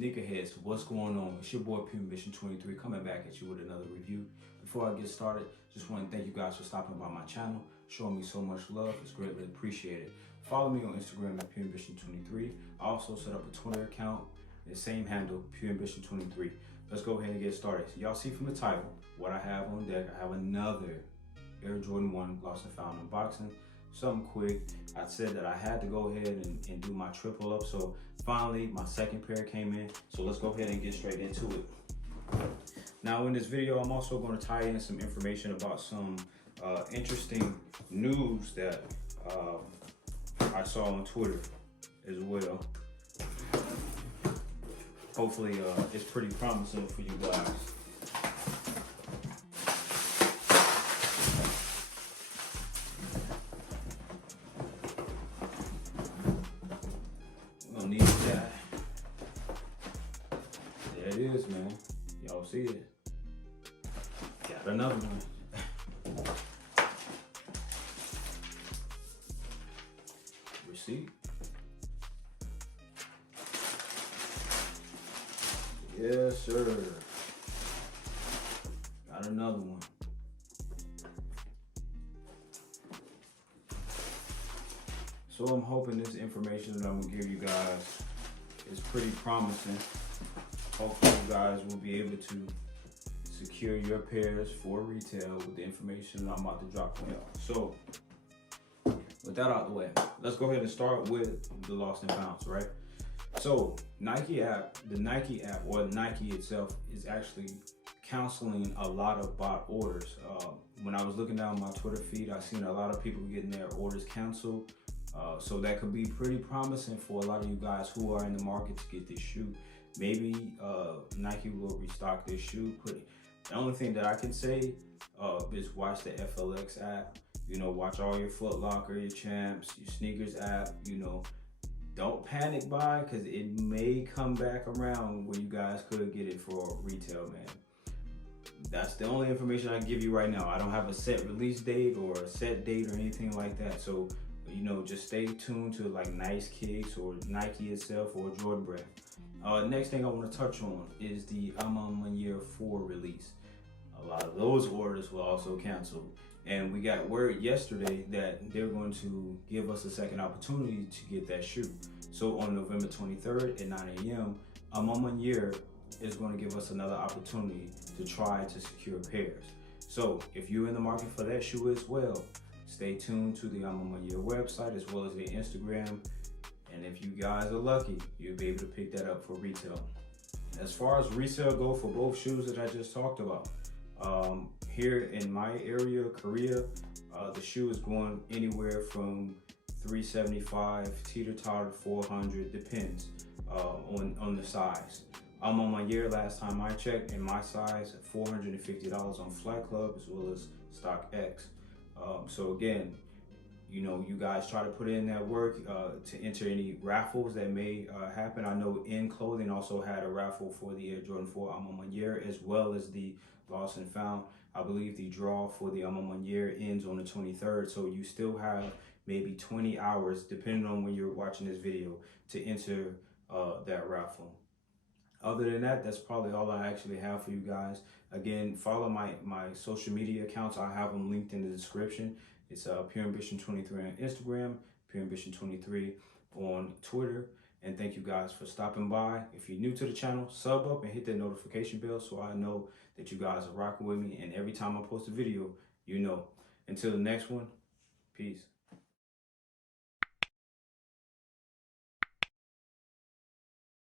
sneakerheads, what's going on? It's your boy Pure Ambition 23 coming back at you with another review. Before I get started, just want to thank you guys for stopping by my channel, showing me so much love. It's greatly appreciated. Follow me on Instagram at Pure Ambition 23. I also set up a Twitter account, the same handle, Pure Ambition 23. Let's go ahead and get started. So y'all see from the title what I have on deck. I have another Air Jordan 1 Lost and Found unboxing. Something quick. I said that I had to go ahead and do my triple up, so finally my second pair came in, so let's go ahead and get straight into it. Now in this video, I'm also going to tie in some information about some interesting news that I saw on Twitter as well. Hopefully it's pretty promising for you guys. Need that. There it is, man. Y'all see it? Got another one. Receipt. Yes, sir. Got another one. So I'm hoping this information that I'm gonna give you guys is pretty promising. Hopefully you guys will be able to secure your pairs for retail with the information that I'm about to drop on y'all. So with that out of the way, let's go ahead and start with the lost and founds, right? So the Nike app or Nike itself is actually counseling a lot of bot orders. When I was looking down my Twitter feed, I seen a lot of people getting their orders canceled. So that could be pretty promising for a lot of you guys who are in the market to get this shoe. Maybe Nike will restock this shoe. The only thing that I can say is watch the FLX app. You know, watch all your Foot Locker, your Champs, your sneakers app. You know, don't panic buy, because it may come back around where you guys could get it for retail, man. That's the only information I can give you right now. I don't have a set release date or a set date or anything like that. So you know, just stay tuned to like Nice Kicks or Nike itself or Jordan Brand. Next thing I want to touch on is the maniere 4 release. A lot of those orders were also canceled, and we got word yesterday that they're going to give us a second opportunity to get that shoe. So on November 23rd at 9 a.m., maniere is going to give us another opportunity to try to secure pairs. So if you're in the market for that shoe as well, stay tuned to the maniere website as well as the Instagram, and if you guys are lucky, you'll be able to pick that up for retail. As far as resale go for both shoes that I just talked about, here in my area, Korea, the shoe is going anywhere from $375 teeter-totter, $400, depends on the size. Maniere, last time I checked, in my size, $450 on Flat Club as well as Stock X. So again, you know, you guys try to put in that work to enter any raffles that may happen. I know In Clothing also had a raffle for the Air Jordan 4 maniere as well as the Lost and Found. I believe the draw for the maniere ends on the 23rd, so you still have maybe 20 hours, depending on when you're watching this video, to enter that raffle. Other than that, that's probably all I actually have for you guys. Again, follow my social media accounts. I have them linked in the description. It's Pure Ambition 23 on Instagram, Pure Ambition 23 on Twitter. And thank you guys for stopping by. If you're new to the channel, sub up and hit that notification bell so I know that you guys are rocking with me. And every time I post a video, you know. Until the next one, peace.